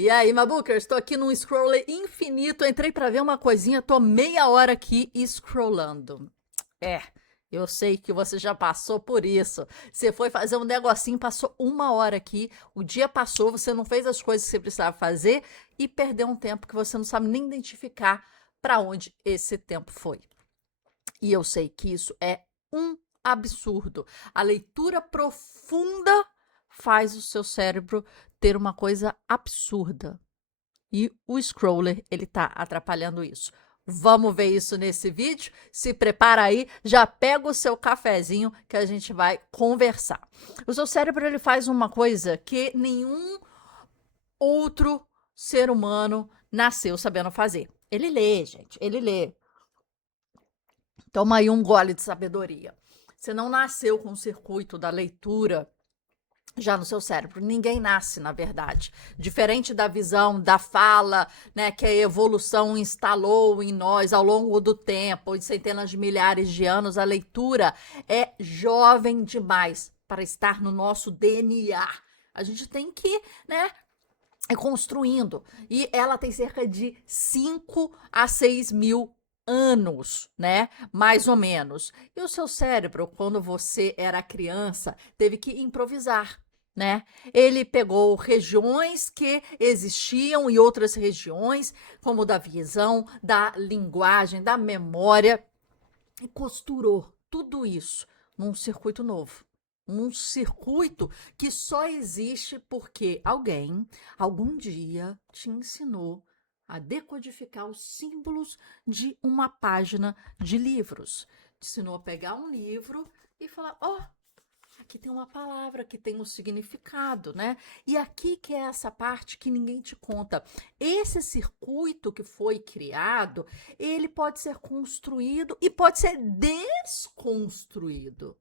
E aí, Mabuker, estou aqui num scroller infinito. Entrei para ver uma coisinha, tô meia hora aqui scrollando. É, eu sei que você já passou por isso. Você foi fazer um negocinho, passou uma hora aqui, o dia passou, você não fez as coisas que você precisava fazer e perdeu um tempo que você não sabe nem identificar para onde esse tempo foi. E eu sei que isso é um absurdo. A leitura profunda faz o seu cérebro ter uma coisa absurda. E o scroller, ele tá atrapalhando isso. Vamos ver isso nesse vídeo? Se prepara aí, já pega o seu cafezinho que a gente vai conversar. O seu cérebro, ele faz uma coisa que nenhum outro ser humano nasceu sabendo fazer. Ele lê, gente, ele lê. Toma aí um gole de sabedoria. Você não nasceu com o circuito da leitura já no seu cérebro. Ninguém nasce, na verdade. Diferente da visão, da fala, né, que a evolução instalou em nós ao longo do tempo, de centenas de milhares de anos, a leitura é jovem demais para estar no nosso DNA. A gente tem que, né, construindo. E ela tem cerca de 5 a 6 mil anos, né? Mais ou menos. E o seu cérebro, quando você era criança, teve que improvisar. Né? Ele pegou regiões que existiam e outras regiões, como da visão, da linguagem, da memória, e costurou tudo isso num circuito novo. Um circuito que só existe porque alguém, algum dia, te ensinou a decodificar os símbolos de uma página de livros. Te ensinou a pegar um livro e falar: ó, aqui tem uma palavra que tem um significado, né? E aqui que é essa parte que ninguém te conta. Esse circuito que foi criado, ele pode ser construído e pode ser desconstruído.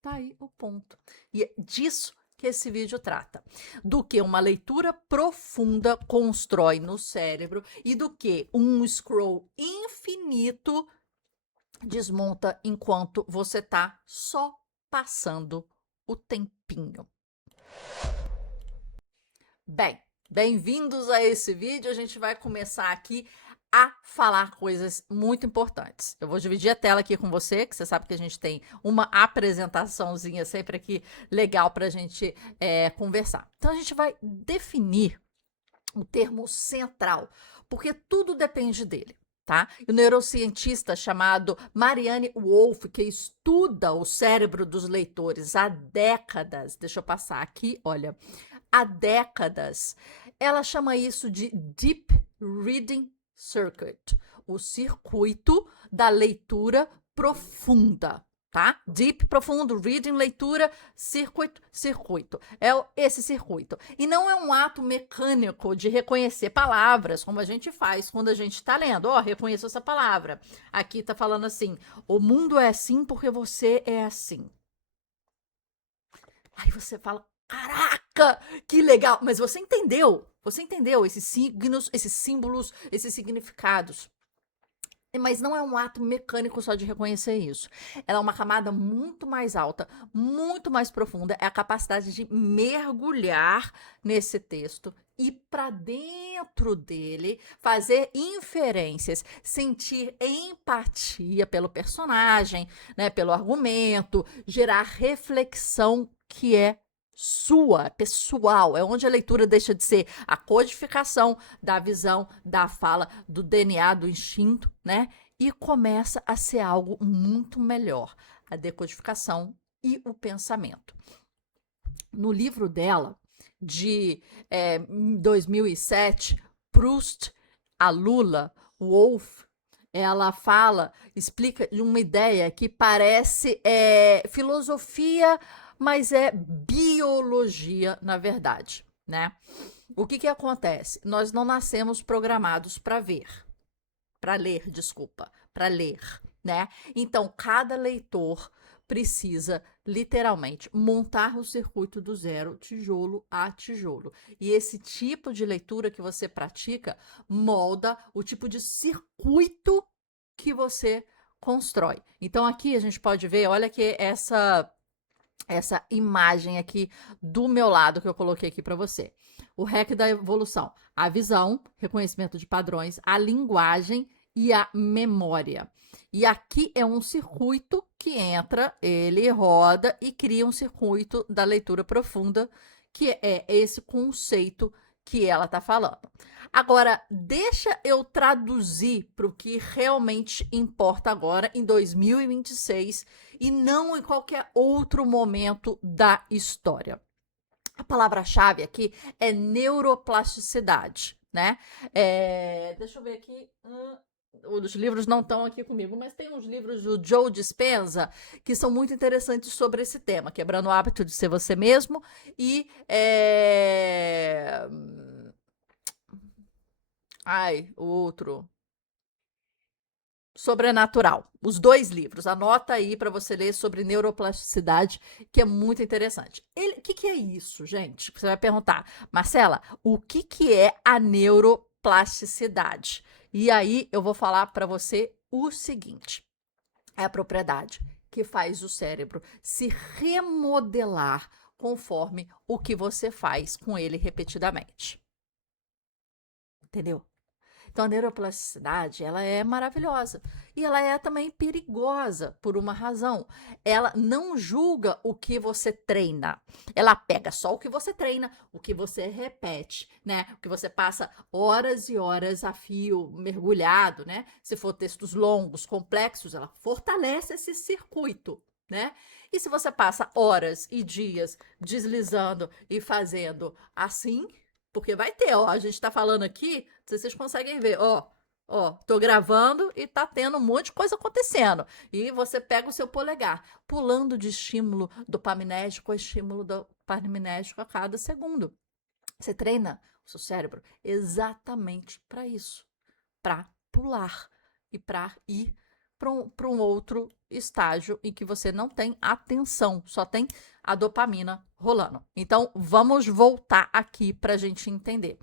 Tá aí o ponto. E é disso que esse vídeo trata. Do que uma leitura profunda constrói no cérebro e do que um scroll infinito desmonta enquanto você tá só passando o tempinho. Bem, bem-vindos a esse vídeo. A gente vai começar aqui a falar coisas muito importantes. Eu vou dividir a tela aqui com você, que você sabe que a gente tem uma apresentaçãozinha sempre aqui legal para a gente conversar. Então, a gente vai definir o termo central, porque tudo depende dele. Tá? E o neurocientista chamado Marianne Wolf, que estuda o cérebro dos leitores há décadas, deixa eu passar aqui, olha, há décadas, ela chama isso de Deep Reading Circuit, o circuito da leitura profunda. Tá? Deep, profundo, reading, leitura, circuito. É esse circuito. E não é um ato mecânico de reconhecer palavras, como a gente faz quando a gente está lendo. Ó, reconheço essa palavra. Aqui está falando assim, o mundo é assim porque você é assim. Aí você fala, caraca, que legal. Mas você entendeu esses signos, esses símbolos, esses significados. Mas não é um ato mecânico só de reconhecer isso. Ela é uma camada muito mais alta, muito mais profunda. É a capacidade de mergulhar nesse texto, ir para dentro dele, fazer inferências, sentir empatia pelo personagem, né, pelo argumento, gerar reflexão que é sua, pessoal, é onde a leitura deixa de ser a codificação da visão, da fala, do DNA, do instinto, né? E começa a ser algo muito melhor, a decodificação e o pensamento. No livro dela, de 2007, Proust, a Lula, Wolf, ela fala, explica de uma ideia que parece filosofia, mas é biologia, na verdade, né? O que acontece? Nós não nascemos programados para ler, desculpa, para ler, né? Então, cada leitor precisa literalmente montar o circuito do zero, tijolo a tijolo. E esse tipo de leitura que você pratica molda o tipo de circuito que você constrói. Então, aqui a gente pode ver, olha que essa imagem aqui do meu lado que eu coloquei aqui para você. O REC da evolução: a visão, reconhecimento de padrões, a linguagem e a memória. E aqui é um circuito que entra, ele roda e cria um circuito da leitura profunda, que é esse conceito que ela está falando. Agora, deixa eu traduzir para o que realmente importa agora, em 2026, e não em qualquer outro momento da história. A palavra-chave aqui é neuroplasticidade, né? Deixa eu ver aqui. Os livros não estão aqui comigo, mas tem uns livros do Joe Dispenza que são muito interessantes sobre esse tema, quebrando o hábito de ser você mesmo e o outro. Sobrenatural. Os dois livros. Anota aí para você ler sobre neuroplasticidade, que é muito interessante. O que é isso, gente? Você vai perguntar, Marcela, o que é a neuroplasticidade? E aí eu vou falar para você o seguinte: é a propriedade que faz o cérebro se remodelar conforme o que você faz com ele repetidamente. Entendeu? Então, a neuroplasticidade, ela é maravilhosa. E ela é também perigosa por uma razão. Ela não julga o que você treina. Ela pega só o que você treina, o que você repete, né? O que você passa horas e horas a fio mergulhado, né? Se for textos longos, complexos, ela fortalece esse circuito, né? E se você passa horas e dias deslizando e fazendo assim, porque vai ter, ó, a gente tá falando aqui, não sei se vocês conseguem ver, ó, tô gravando e tá tendo um monte de coisa acontecendo. E você pega o seu polegar, pulando de estímulo dopaminérgico a estímulo dopaminérgico a cada segundo. Você treina o seu cérebro exatamente para isso, para pular e para ir para um outro estágio em que você não tem atenção, só tem a dopamina rolando. Então, vamos voltar aqui para a gente entender.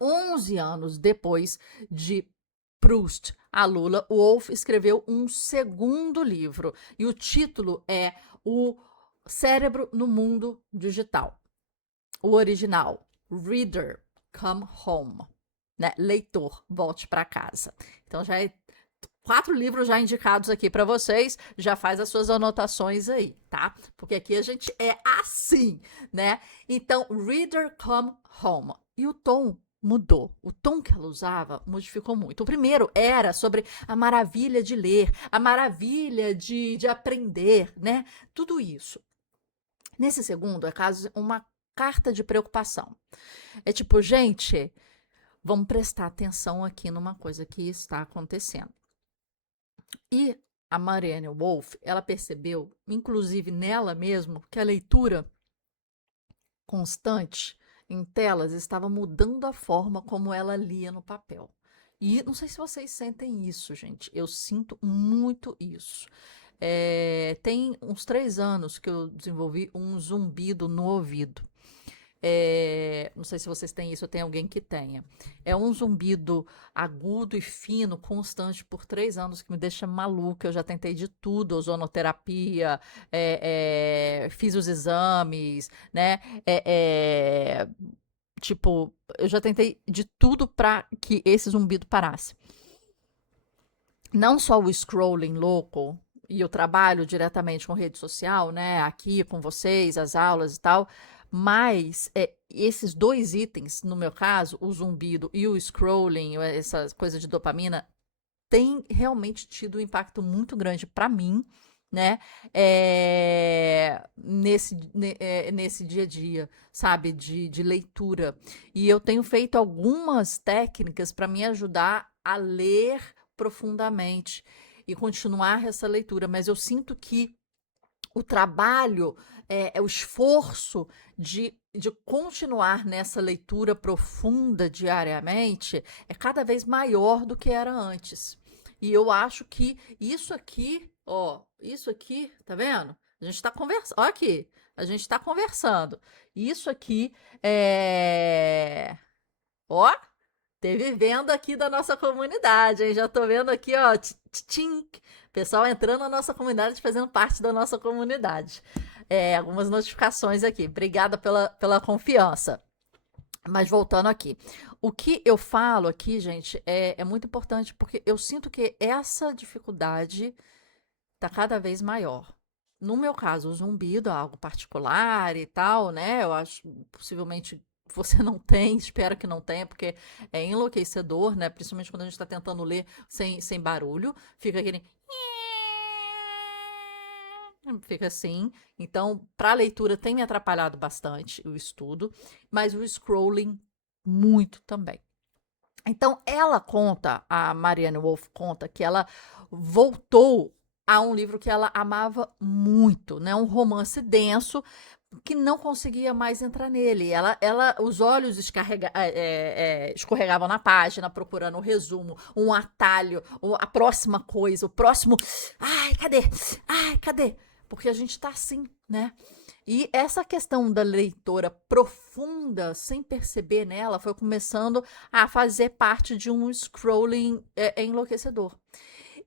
11 anos depois de Proust, a Lula, Wolff escreveu um segundo livro e o título é O Cérebro no Mundo Digital. O original, Reader, Come Home, né? Leitor, volte para casa. Então já é 4 livros já indicados aqui para vocês, já faz as suas anotações aí, tá? Porque aqui a gente é assim, né? Então, Reader Come Home. E o tom mudou. O tom que ela usava modificou muito. O primeiro era sobre a maravilha de ler, a maravilha de aprender, né? Tudo isso. Nesse segundo, é quase uma carta de preocupação. É tipo, gente, vamos prestar atenção aqui numa coisa que está acontecendo. E a Marianne Wolff, ela percebeu, inclusive nela mesmo, que a leitura constante em telas estava mudando a forma como ela lia no papel. E não sei se vocês sentem isso, gente. Eu sinto muito isso. Tem uns 3 anos que eu desenvolvi um zumbido no ouvido. Não sei se vocês têm isso, ou tem alguém que tenha. É um zumbido agudo e fino, constante, por 3 anos, que me deixa maluca. Eu já tentei de tudo, ozonoterapia, fiz os exames, né? Tipo, eu já tentei de tudo para que esse zumbido parasse. Não só o scrolling louco, e eu trabalho diretamente com rede social, né? Aqui com vocês, as aulas e tal. Mas esses 2 itens, no meu caso, o zumbido e o scrolling, essa coisa de dopamina, tem realmente tido um impacto muito grande para mim, né? Nesse dia a dia, sabe? De leitura. E eu tenho feito algumas técnicas para me ajudar a ler profundamente e continuar essa leitura, mas eu sinto que o trabalho, o esforço de continuar nessa leitura profunda diariamente é cada vez maior do que era antes. E eu acho que isso aqui, ó, isso aqui, tá vendo? A gente está conversando, ó aqui, a gente está conversando. Isso aqui ó, teve venda aqui da nossa comunidade, hein? Já tô vendo aqui, ó, tchink, pessoal entrando na nossa comunidade, fazendo parte da nossa comunidade. Algumas notificações aqui. Obrigada pela confiança. Mas voltando aqui, o que eu falo aqui, gente, é muito importante porque eu sinto que essa dificuldade tá cada vez maior. No meu caso, o zumbido é algo particular e tal, né? Eu acho, possivelmente você não tem, espero que não tenha, porque é enlouquecedor, né? Principalmente quando a gente está tentando ler sem barulho, fica aquele. Fica assim. Então, para a leitura tem me atrapalhado bastante o estudo, mas o scrolling muito também. Então, ela conta, a Marianne Wolf conta, que ela voltou a um livro que ela amava muito, né? Um romance denso que não conseguia mais entrar nele. Os olhos escorregavam na página, procurando um resumo, um atalho, a próxima coisa, o próximo. Ai, cadê? Ai, cadê? Porque a gente tá assim, né? E essa questão da leitora profunda, sem perceber nela, foi começando a fazer parte de um scrolling enlouquecedor.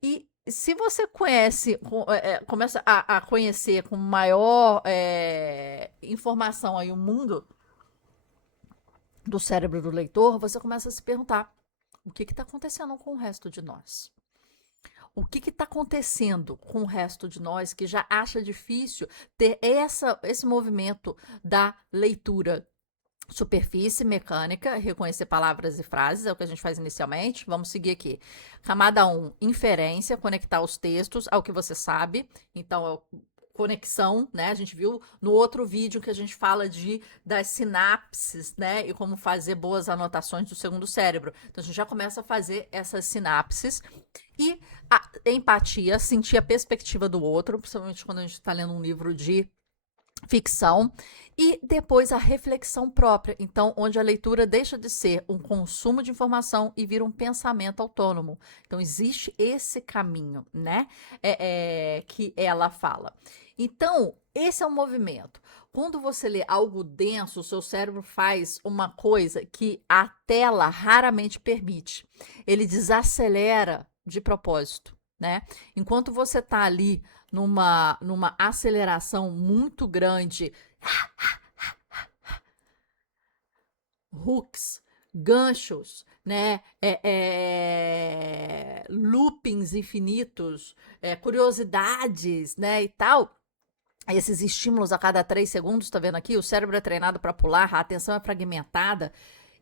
E se você começa a conhecer com maior informação aí o mundo do cérebro do leitor, você começa a se perguntar o que está acontecendo com o resto de nós. O que está acontecendo com o resto de nós que já acha difícil ter esse movimento da leitura? Superfície, mecânica, reconhecer palavras e frases, é o que a gente faz inicialmente. Vamos seguir aqui. Camada 1, inferência, conectar os textos ao que você sabe. Então, conexão, né? A gente viu no outro vídeo que a gente fala das sinapses, né? E como fazer boas anotações do segundo cérebro. Então, a gente já começa a fazer essas sinapses. E a empatia, sentir a perspectiva do outro, principalmente quando a gente está lendo um livro de ficção, e depois a reflexão própria, então onde a leitura deixa de ser um consumo de informação e vira um pensamento autônomo. Então existe esse caminho, né, que ela fala. Então esse é um movimento. Quando você lê algo denso, o seu cérebro faz uma coisa que a tela raramente permite. Ele desacelera de propósito, né? Enquanto você está ali numa aceleração muito grande, hooks, ganchos, né? Loopings infinitos, curiosidades, né? E tal. Esses estímulos a cada 3 segundos, tá vendo aqui? O cérebro é treinado para pular, a atenção é fragmentada.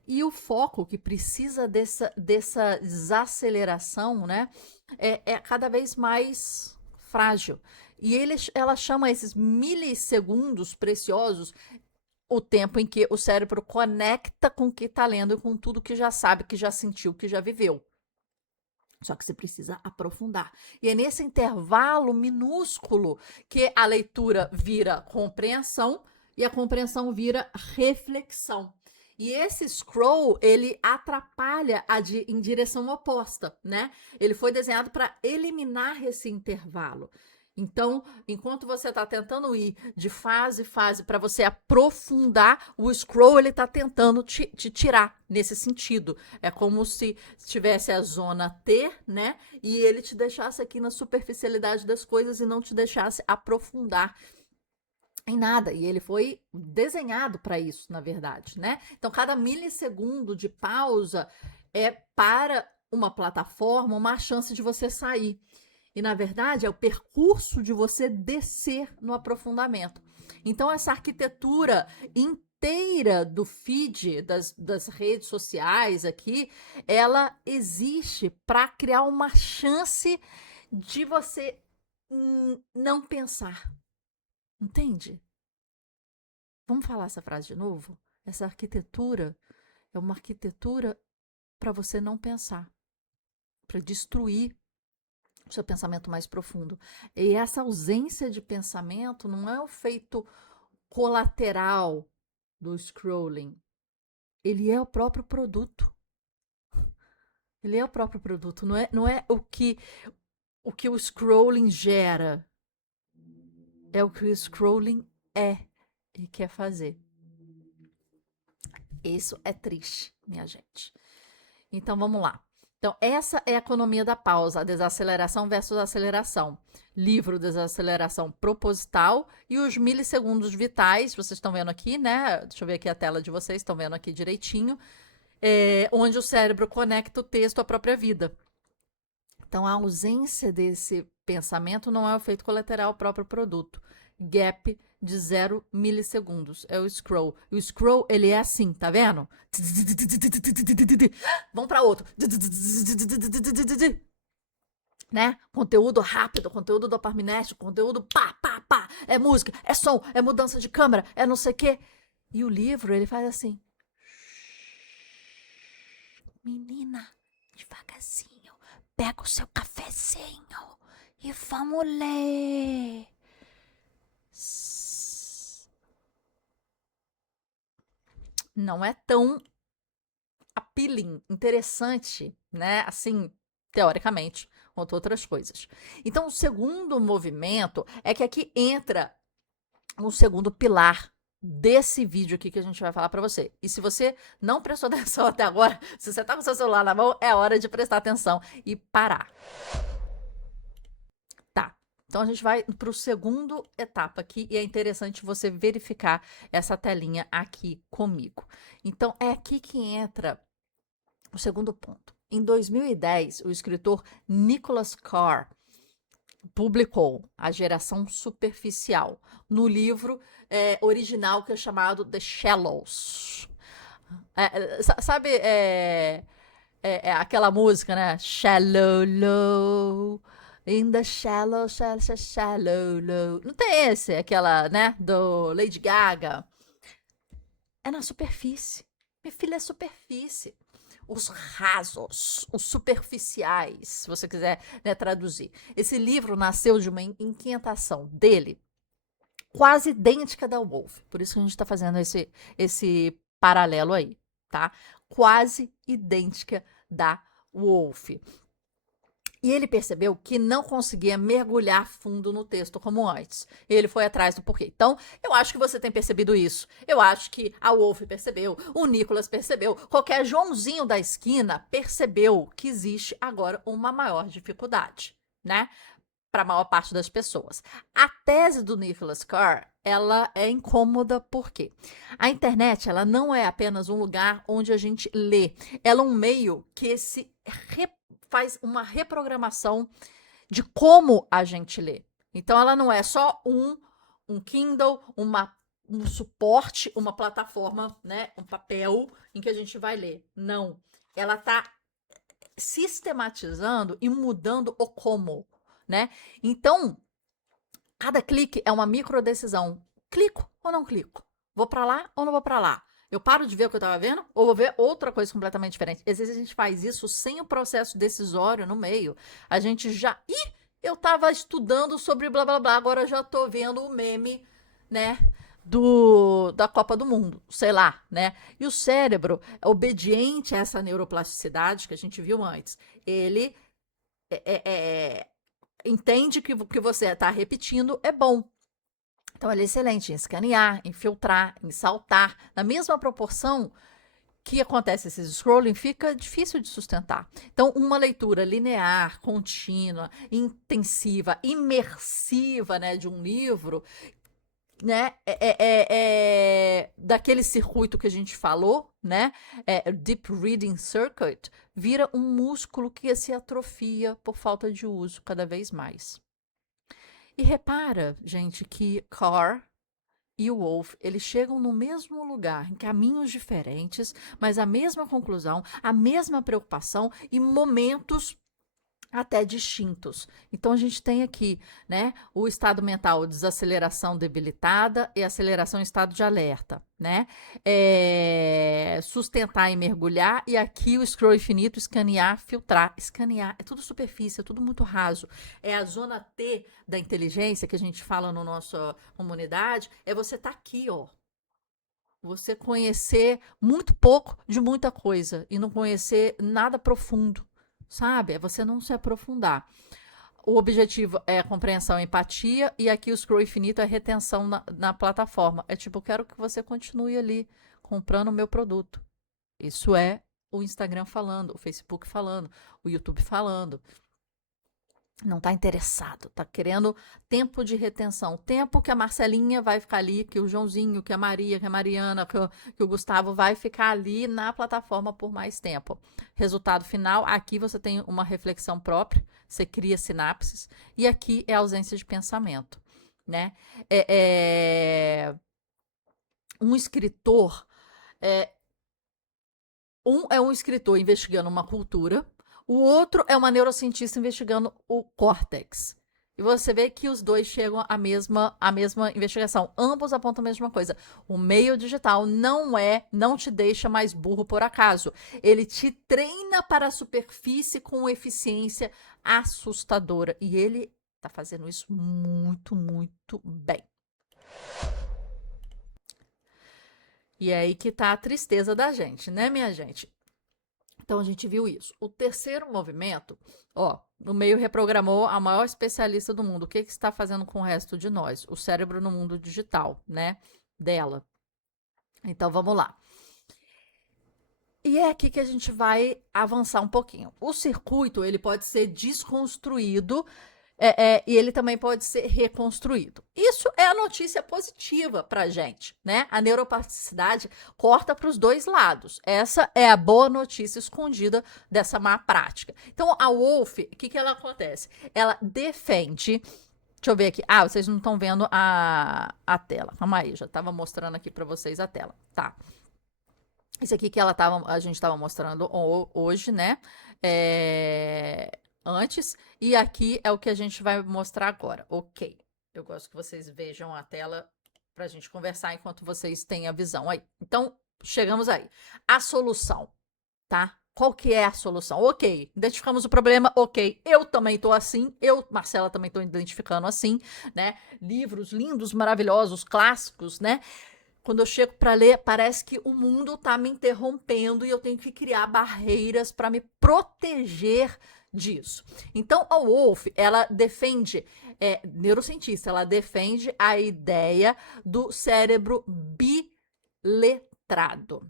E o foco que precisa dessa desaceleração, né? É cada vez mais frágil. E ela chama esses milissegundos preciosos o tempo em que o cérebro conecta com o que está lendo e com tudo que já sabe, que já sentiu, que já viveu. Só que você precisa aprofundar. E é nesse intervalo minúsculo que a leitura vira compreensão e a compreensão vira reflexão. E esse scroll, ele atrapalha em direção oposta, né? Ele foi desenhado para eliminar esse intervalo. Então, enquanto você está tentando ir de fase em fase para você aprofundar, o scroll ele está tentando te tirar nesse sentido. É como se tivesse a zona T, né? E ele te deixasse aqui na superficialidade das coisas e não te deixasse aprofundar em nada. E ele foi desenhado para isso, na verdade, né? Então, cada milissegundo de pausa é para uma plataforma uma chance de você sair. E, na verdade, é o percurso de você descer no aprofundamento. Então, essa arquitetura inteira do feed, das redes sociais aqui, ela existe para criar uma chance de você não pensar. Entende? Vamos falar essa frase de novo? Essa arquitetura é uma arquitetura para você não pensar, para destruir o seu pensamento mais profundo. E essa ausência de pensamento não é o feito colateral do scrolling. Ele é o próprio produto. Ele é o próprio produto. Não é o que o scrolling gera. É o que o scrolling é e quer fazer. Isso é triste, minha gente. Então vamos lá. Então, essa é a economia da pausa, a desaceleração versus aceleração. Livro, desaceleração proposital e os milissegundos vitais, vocês estão vendo aqui, né? Deixa eu ver aqui a tela de vocês, estão vendo aqui direitinho, onde o cérebro conecta o texto à própria vida. Então, a ausência desse pensamento não é o efeito colateral ao próprio produto. Gap de 0 milissegundos. É o scroll. O scroll, ele é assim, tá vendo? Vamos para outro. Né? Conteúdo rápido, conteúdo dopaminérgico, conteúdo pá, pá, pá. É música, é som, é mudança de câmera, é não sei o quê. E o livro, ele faz assim. Menina, devagarzinho, pega o seu cafezinho e vamos ler. Não é tão appealing, interessante, né? Assim, teoricamente, quanto outras coisas. Então, o segundo movimento é que aqui entra um segundo pilar desse vídeo aqui que a gente vai falar para você. E se você não prestou atenção até agora, se você tá com seu celular na mão, é hora de prestar atenção e parar. Tá. Então a gente vai para o segundo etapa aqui e é interessante você verificar essa telinha aqui comigo. Então é aqui que entra o segundo ponto. Em 2010, o escritor Nicholas Carr publicou A Geração Superficial no livro original que é chamado The Shallows. Sabe aquela música, né? Shallow low, in the shallow, shallow, shallow low. Não tem esse, aquela, né? Do Lady Gaga. É na superfície. Minha filha é superfície. Os rasos, os superficiais, se você quiser, né, traduzir. Esse livro nasceu de uma inquietação dele, quase idêntica da Woolf. Por isso que a gente está fazendo esse paralelo aí, tá? Quase idêntica da Woolf. E ele percebeu que não conseguia mergulhar fundo no texto como antes. Ele foi atrás do porquê. Então, eu acho que você tem percebido isso. Eu acho que a Woolf percebeu, o Nicholas percebeu, qualquer Joãozinho da esquina percebeu que existe agora uma maior dificuldade, né? Para a maior parte das pessoas. A tese do Nicholas Carr, ela é incômoda porque a internet, ela não é apenas um lugar onde a gente lê. Ela é um meio que faz uma reprogramação de como a gente lê. Então, ela não é só um Kindle, um suporte, uma plataforma, né, um papel em que a gente vai ler. Não. Ela está sistematizando e mudando o como, né? Então, cada clique é uma microdecisão. Clico ou não clico? Vou para lá ou não vou para lá? Eu paro de ver o que eu estava vendo ou vou ver outra coisa completamente diferente? Às vezes a gente faz isso sem o processo decisório no meio. A gente já... Ih, eu estava estudando sobre blá, blá, blá, agora eu já estou vendo o meme, né, da Copa do Mundo, sei lá, né? E o cérebro, obediente a essa neuroplasticidade que a gente viu antes, ele entende que o que você está repetindo é bom. Então, ele é excelente em escanear, em filtrar, em saltar. Na mesma proporção que acontece esse scrolling, fica difícil de sustentar. Então, uma leitura linear, contínua, intensiva, imersiva, né, de um livro, né, daquele circuito que a gente falou, né, Deep Reading Circuit, vira um músculo que se atrofia por falta de uso cada vez mais. E repara, gente, que Carr e o Woolf, eles chegam no mesmo lugar, em caminhos diferentes, mas a mesma conclusão, a mesma preocupação e momentos até distintos. Então, a gente tem aqui, né, o estado mental, desaceleração debilitada e aceleração em estado de alerta, né? Sustentar e mergulhar, e aqui o scroll infinito, escanear, filtrar. Escanear, é tudo superfície, é tudo muito raso. É a zona T da inteligência que a gente fala na nossa comunidade, é você tá aqui, ó. Você conhecer muito pouco de muita coisa e não conhecer nada profundo. Sabe? É você não se aprofundar. O objetivo é a compreensão e empatia, e aqui o scroll infinito é retenção na plataforma. É tipo, eu quero que você continue ali comprando o meu produto. Isso é o Instagram falando, o Facebook falando, o YouTube falando. Não está interessado, está querendo tempo de retenção, tempo que a Marcelinha vai ficar ali, que o Joãozinho, que a Maria, que a Mariana, que o Gustavo vai ficar ali na plataforma por mais tempo. Resultado final, aqui você tem uma reflexão própria, você cria sinapses, e aqui é ausência de pensamento, né? Um escritor, um é um escritor investigando uma cultura, o outro é uma neurocientista investigando o córtex. E você vê que os dois chegam à mesma investigação. Ambos apontam a mesma coisa. O meio digital não te deixa mais burro por acaso. Ele te treina para a superfície com eficiência assustadora. E ele está fazendo isso muito, muito bem. E é aí que tá a tristeza da gente, né, minha gente? Então a gente viu isso. O terceiro movimento, no meio reprogramou a maior especialista do mundo. O que está fazendo com o resto de nós? O cérebro no mundo digital, né? Dela. Então vamos lá. E é aqui que a gente vai avançar um pouquinho. O circuito, ele pode ser desconstruído e ele também pode ser reconstruído. Isso é a notícia positiva para a gente, né? A neuroplasticidade corta para os dois lados. Essa é a boa notícia escondida dessa má prática. Então, a Wolff, o que ela acontece? Ela defende... Deixa eu ver aqui. Vocês não estão vendo a tela. Calma aí, já estava mostrando aqui para vocês a tela. Tá. Isso aqui que a gente estava mostrando hoje, né? Antes, e aqui é o que a gente vai mostrar agora. Ok, eu gosto que vocês vejam a tela para a gente conversar enquanto vocês têm a visão aí. Então, chegamos aí. A solução, tá? Qual que é a solução? Ok, identificamos o problema, ok, eu também tô assim, Marcela, também tô identificando assim, né? Livros lindos, maravilhosos, clássicos, né? Quando eu chego para ler, parece que o mundo tá me interrompendo e eu tenho que criar barreiras para me proteger disso. Então, a Wolff, ela defende, neurocientista, ela defende a ideia do cérebro biletrado.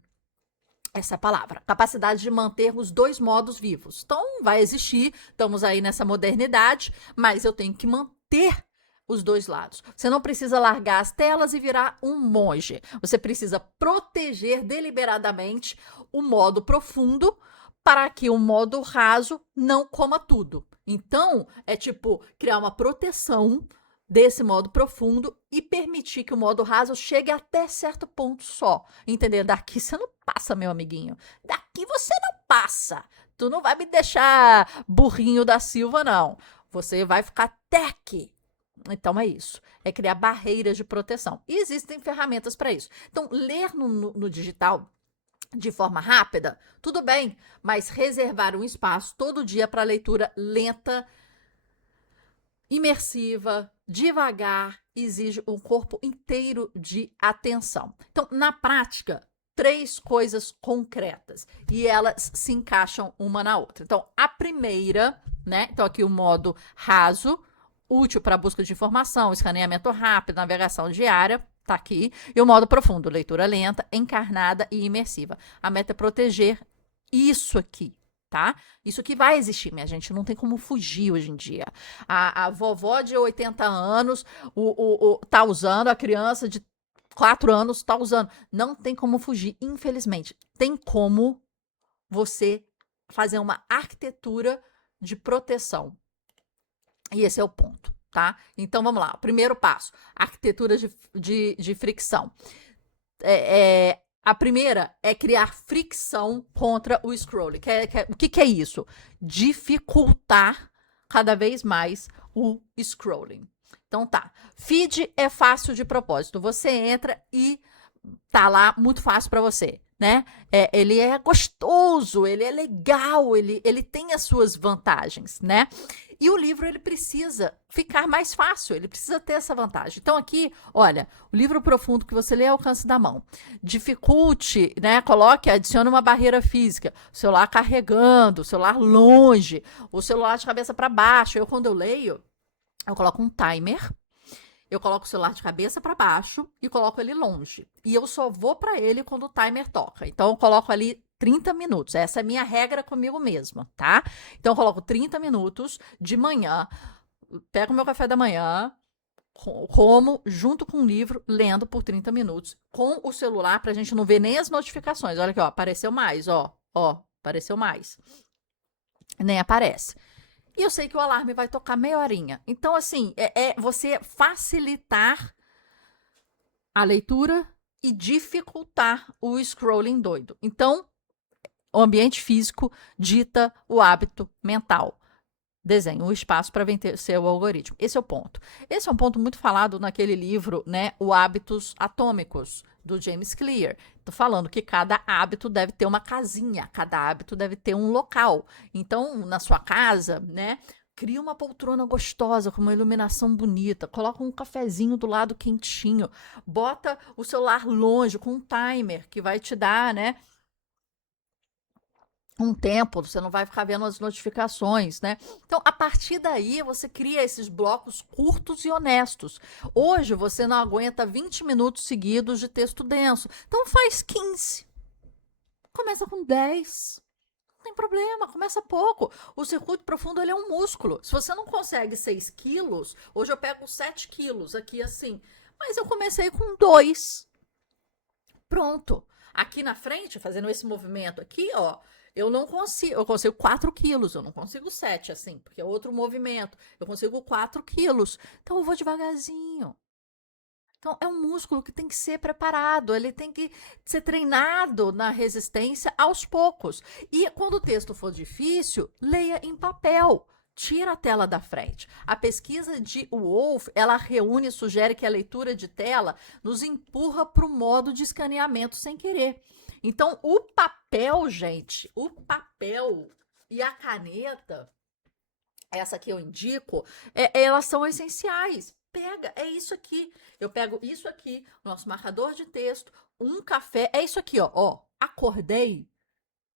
Essa é a palavra, capacidade de manter os dois modos vivos. Então, vai existir, estamos aí nessa modernidade, mas eu tenho que manter os dois lados. Você não precisa largar as telas e virar um monge. Você precisa proteger deliberadamente o modo profundo para que o modo raso não coma tudo. Então, é tipo criar uma proteção desse modo profundo e permitir que o modo raso chegue até certo ponto só. Entendeu? Daqui você não passa, meu amiguinho. Daqui você não passa. Tu não vai me deixar burrinho da Silva, não. Você vai ficar até aqui. Então é isso, é criar barreiras de proteção. E existem ferramentas para isso. Então, ler no digital de forma rápida, tudo bem, mas reservar um espaço todo dia para leitura lenta, imersiva, devagar, exige um corpo inteiro de atenção. Então, na prática, 3 coisas concretas e elas se encaixam uma na outra. Então, a primeira, né? Então, aqui o modo raso, útil para busca de informação, escaneamento rápido, navegação diária, tá aqui. E o modo profundo, leitura lenta, encarnada e imersiva. A meta é proteger isso aqui, tá? Isso que vai existir, minha gente, não tem como fugir hoje em dia. A vovó de 80 anos tá usando, a criança de 4 anos tá usando. Não tem como fugir, infelizmente. Tem como você fazer uma arquitetura de proteção. E esse é o ponto, tá? Então, vamos lá. Primeiro passo, arquitetura de fricção. A primeira é criar fricção contra o scrolling. O que é isso? Dificultar cada vez mais o scrolling. Então tá. Feed é fácil de propósito. Você entra e tá lá muito fácil para você, né? Ele é gostoso, ele é legal, ele tem as suas vantagens, né? E o livro, ele precisa ficar mais fácil, ele precisa ter essa vantagem. Então, aqui, olha, o livro profundo que você lê ao alcance da mão. Dificulte, né? Adicione uma barreira física. O celular carregando, o celular longe, o celular de cabeça para baixo. Quando eu leio, eu coloco um timer. Eu coloco o celular de cabeça para baixo e coloco ele longe. E eu só vou para ele quando o timer toca. Então, eu coloco ali 30 minutos. Essa é a minha regra comigo mesma, tá? Então, eu coloco 30 minutos de manhã, pego meu café da manhã, como junto com o livro, lendo por 30 minutos, com o celular, pra gente não ver nem as notificações. Olha aqui, ó, apareceu mais, ó, apareceu mais. Nem aparece. E eu sei que o alarme vai tocar meia horinha. Então, assim, é você facilitar a leitura e dificultar o scrolling doido. Então, o ambiente físico dita o hábito mental. Desenhe um espaço para vencer o algoritmo. Esse é o ponto. Esse é um ponto muito falado naquele livro, né, O Hábitos Atômicos, do James Clear. Estou falando que cada hábito deve ter uma casinha, cada hábito deve ter um local. Então, na sua casa, né, cria uma poltrona gostosa, com uma iluminação bonita, coloca um cafezinho do lado quentinho, bota o celular longe com um timer que vai te dar, né, um tempo, você não vai ficar vendo as notificações, né? Então, a partir daí, você cria esses blocos curtos e honestos. Hoje, você não aguenta 20 minutos seguidos de texto denso. Então, faz 15. Começa com 10. Não tem problema, começa pouco. O circuito profundo, ele é um músculo. Se você não consegue 6 quilos, hoje eu pego 7 quilos aqui assim. Mas eu comecei com 2. Pronto. Aqui na frente, fazendo esse movimento aqui, ó, eu não consigo, eu consigo 4 quilos, eu não consigo 7, assim, porque é outro movimento. Eu consigo 4 quilos. Então eu vou devagarzinho. Então é um músculo que tem que ser preparado, ele tem que ser treinado na resistência aos poucos. E quando o texto for difícil, leia em papel. Tira a tela da frente. A pesquisa de Wolff, ela reúne e sugere que a leitura de tela nos empurra para o modo de escaneamento sem querer. Então, o papel, gente, o papel e a caneta, essa que eu indico, elas são essenciais. Pega, é isso aqui. Eu pego isso aqui, nosso marcador de texto, um café, é isso aqui, ó. Acordei.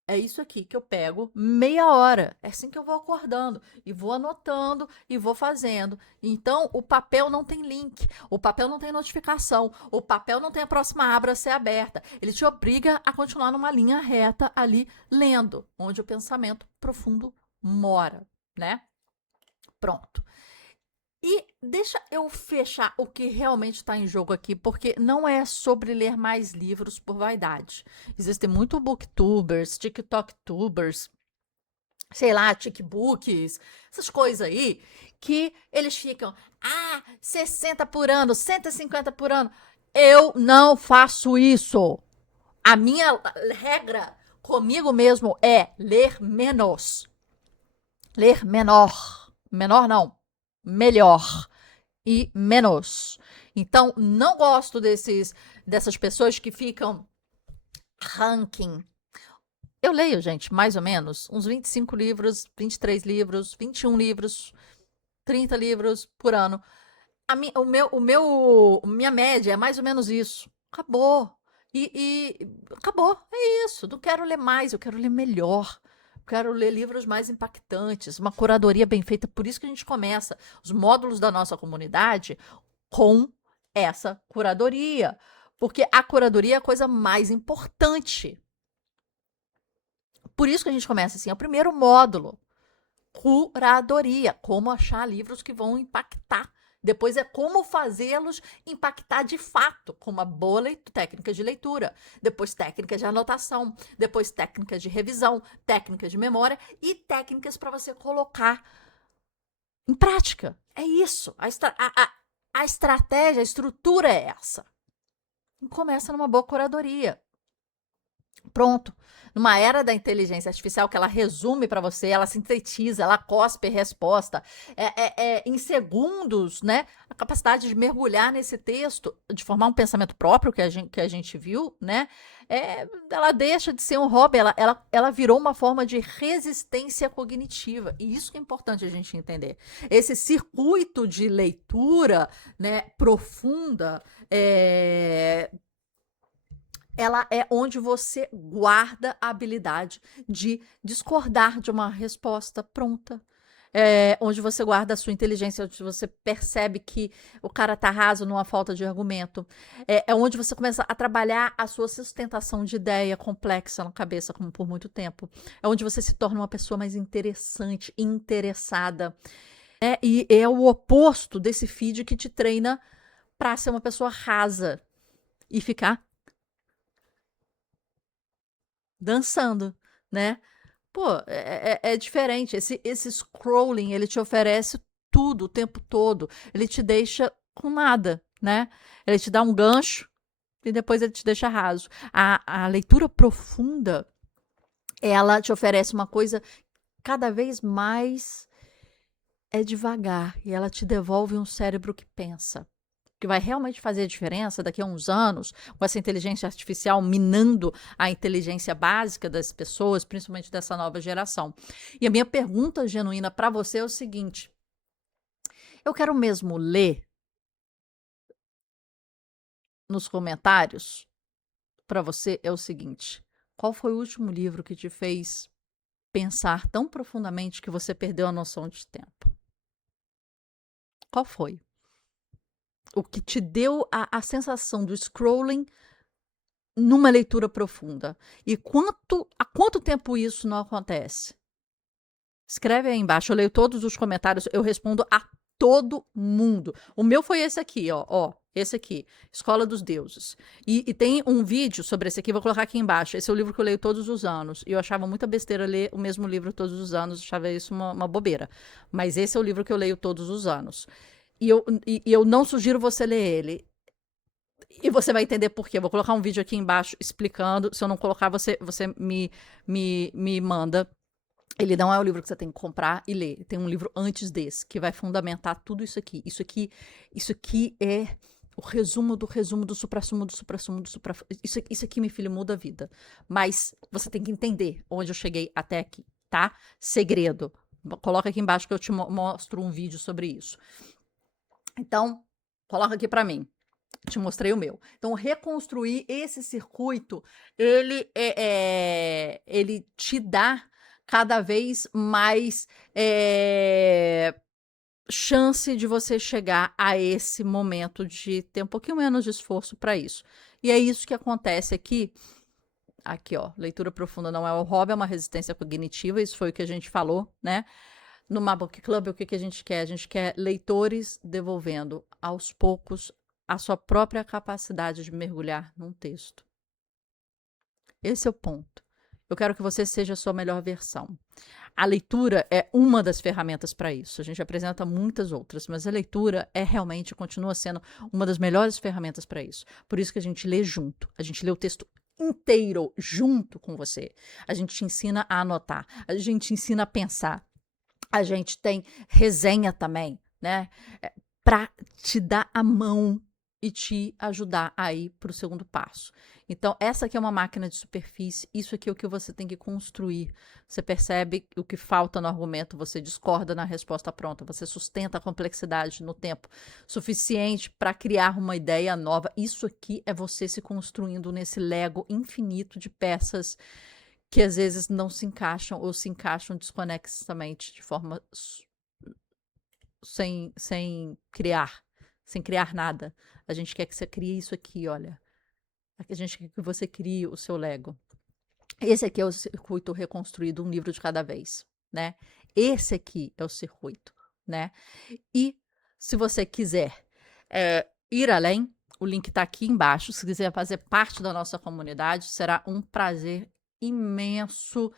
É isso aqui que eu pego meia hora. É assim que eu vou acordando. E vou anotando e vou fazendo. Então, o papel não tem link. O papel não tem notificação. O papel não tem a próxima aba a ser aberta. Ele te obriga a continuar numa linha reta ali, lendo, onde o pensamento profundo mora, né? Pronto. E deixa eu fechar o que realmente está em jogo aqui, porque não é sobre ler mais livros por vaidade. Existem muito booktubers, TikToktubers, sei lá, TikBooks, essas coisas aí, que eles ficam, 60 por ano, 150 por ano. Eu não faço isso. A minha regra comigo mesmo é ler menos. Ler menor. Menor não. Melhor e menos. Então, não gosto dessas pessoas que ficam ranking. Eu leio, gente, mais ou menos, uns 25 livros, 23 livros, 21 livros, 30 livros por ano. Minha média é mais ou menos isso. Acabou. E acabou. É isso. Não quero ler mais, eu quero ler melhor. Quero ler livros mais impactantes, uma curadoria bem feita. Por isso que a gente começa os módulos da nossa comunidade com essa curadoria. Porque a curadoria é a coisa mais importante. Por isso que a gente começa assim, é o primeiro módulo. Curadoria, como achar livros que vão impactar. Depois é como fazê-los impactar de fato, com uma boa técnica de leitura. Depois técnicas de anotação. Depois técnicas de revisão, técnicas de memória e técnicas para você colocar em prática. É isso. A estratégia, a estrutura é essa. E começa numa boa curadoria. Pronto. Numa era da inteligência artificial que ela resume para você, ela sintetiza, ela cospe resposta, em segundos, né? A capacidade de mergulhar nesse texto, de formar um pensamento próprio que a gente viu, né? Ela deixa de ser um hobby, ela virou uma forma de resistência cognitiva. E isso que é importante a gente entender. Esse circuito de leitura, né, profunda, ela é onde você guarda a habilidade de discordar de uma resposta pronta. onde você guarda a sua inteligência, onde você percebe que o cara tá raso numa falta de argumento. É onde você começa a trabalhar a sua sustentação de ideia complexa na cabeça, como por muito tempo. É onde você se torna uma pessoa mais interessante, interessada. E é o oposto desse feed que te treina para ser uma pessoa rasa e ficar dançando, né? Pô, é diferente. Esse scrolling, ele te oferece tudo o tempo todo. Ele te deixa com nada, né? Ele te dá um gancho e depois ele te deixa raso. A leitura profunda, ela te oferece uma coisa cada vez mais devagar e ela te devolve um cérebro que pensa. Que vai realmente fazer a diferença daqui a uns anos, com essa inteligência artificial minando a inteligência básica das pessoas, principalmente dessa nova geração. E a minha pergunta genuína para você é o seguinte: eu quero mesmo ler nos comentários para você é o seguinte: qual foi o último livro que te fez pensar tão profundamente que você perdeu a noção de tempo? Qual foi? O que te deu a sensação do scrolling numa leitura profunda. E há quanto tempo isso não acontece? Escreve aí embaixo, eu leio todos os comentários, eu respondo a todo mundo. O meu foi esse aqui, ó, esse aqui, Escola dos Deuses. E tem um vídeo sobre esse aqui, vou colocar aqui embaixo. Esse é o livro que eu leio todos os anos. E eu achava muita besteira ler o mesmo livro todos os anos, achava isso uma bobeira. Mas esse é o livro que eu leio todos os anos. E eu não sugiro você ler ele. E você vai entender por quê. Eu vou colocar um vídeo aqui embaixo explicando. Se eu não colocar, você me manda. Ele não é o livro que você tem que comprar e ler. Tem um livro antes desse, que vai fundamentar tudo isso aqui. Isso aqui é o resumo do suprassumo do suprassumo do supra. Isso aqui, meu filho, muda a vida. Mas você tem que entender onde eu cheguei até aqui, tá? Segredo. Coloca aqui embaixo que eu te mostro um vídeo sobre isso. Então, coloca aqui pra mim. Te mostrei o meu. Então, reconstruir esse circuito, ele te dá cada vez mais chance de você chegar a esse momento de ter um pouquinho menos de esforço para isso. E é isso que acontece aqui. Aqui, ó, leitura profunda não é o hobby, é uma resistência cognitiva. Isso foi o que a gente falou, né? No Mabook Club, o que a gente quer? A gente quer leitores devolvendo aos poucos a sua própria capacidade de mergulhar num texto. Esse é o ponto. Eu quero que você seja a sua melhor versão. A leitura é uma das ferramentas para isso. A gente apresenta muitas outras, mas a leitura realmente continua sendo uma das melhores ferramentas para isso. Por isso que a gente lê junto. A gente lê o texto inteiro junto com você. A gente te ensina a anotar. A gente te ensina a pensar. A gente tem resenha também, né? Para te dar a mão e te ajudar a ir para o segundo passo. Então, essa aqui é uma máquina de superfície, isso aqui é o que você tem que construir. Você percebe o que falta no argumento, você discorda na resposta pronta, você sustenta a complexidade no tempo suficiente para criar uma ideia nova. Isso aqui é você se construindo nesse Lego infinito de peças que às vezes não se encaixam ou se encaixam desconexamente de forma sem criar nada. A gente quer que você crie isso aqui, olha. A gente quer que você crie o seu Lego. Esse aqui é o circuito reconstruído, um livro de cada vez, né? Esse aqui é o circuito, né? E se você quiser ir além, o link está aqui embaixo. Se quiser fazer parte da nossa comunidade, será um prazer imenso,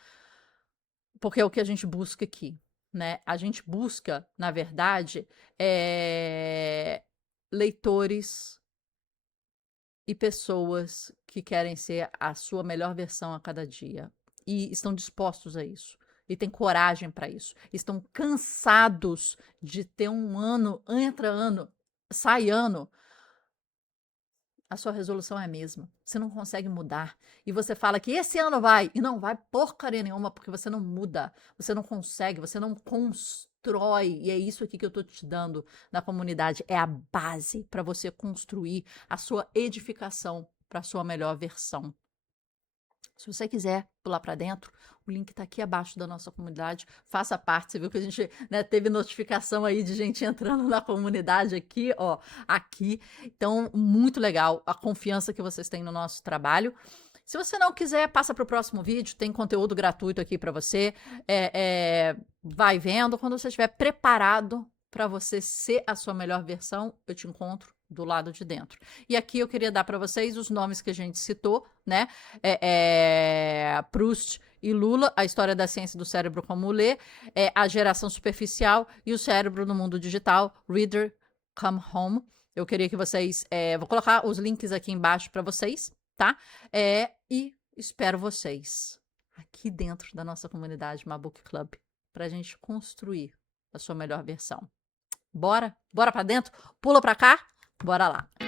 porque é o que a gente busca aqui, né? A gente busca, na verdade, leitores e pessoas que querem ser a sua melhor versão a cada dia e estão dispostos a isso. E têm coragem para isso. Estão cansados de ter um ano, entra ano, sai ano, a sua resolução é a mesma. Você não consegue mudar. E você fala que esse ano vai, e não vai porcaria nenhuma, porque você não muda, você não consegue, você não constrói. E é isso aqui que eu estou te dando na comunidade. É a base para você construir a sua edificação para a sua melhor versão. Se você quiser pular para dentro, o link está aqui abaixo da nossa comunidade. Faça parte. Você viu que a gente, né, teve notificação aí de gente entrando na comunidade aqui, ó, aqui. Então, muito legal a confiança que vocês têm no nosso trabalho. Se você não quiser, passa para o próximo vídeo. Tem conteúdo gratuito aqui para você. Vai vendo. Quando você estiver preparado para você ser a sua melhor versão, eu te encontro do lado de dentro. E aqui eu queria dar para vocês os nomes que a gente citou, né? Proust e Lula, a história da ciência do cérebro como ler, a geração superficial e o cérebro no mundo digital, Reader Come Home. Eu queria que vocês, vou colocar os links aqui embaixo para vocês, tá? E espero vocês aqui dentro da nossa comunidade Mabook Club para a gente construir a sua melhor versão. Bora? Bora para dentro? Pula para cá? Bora lá!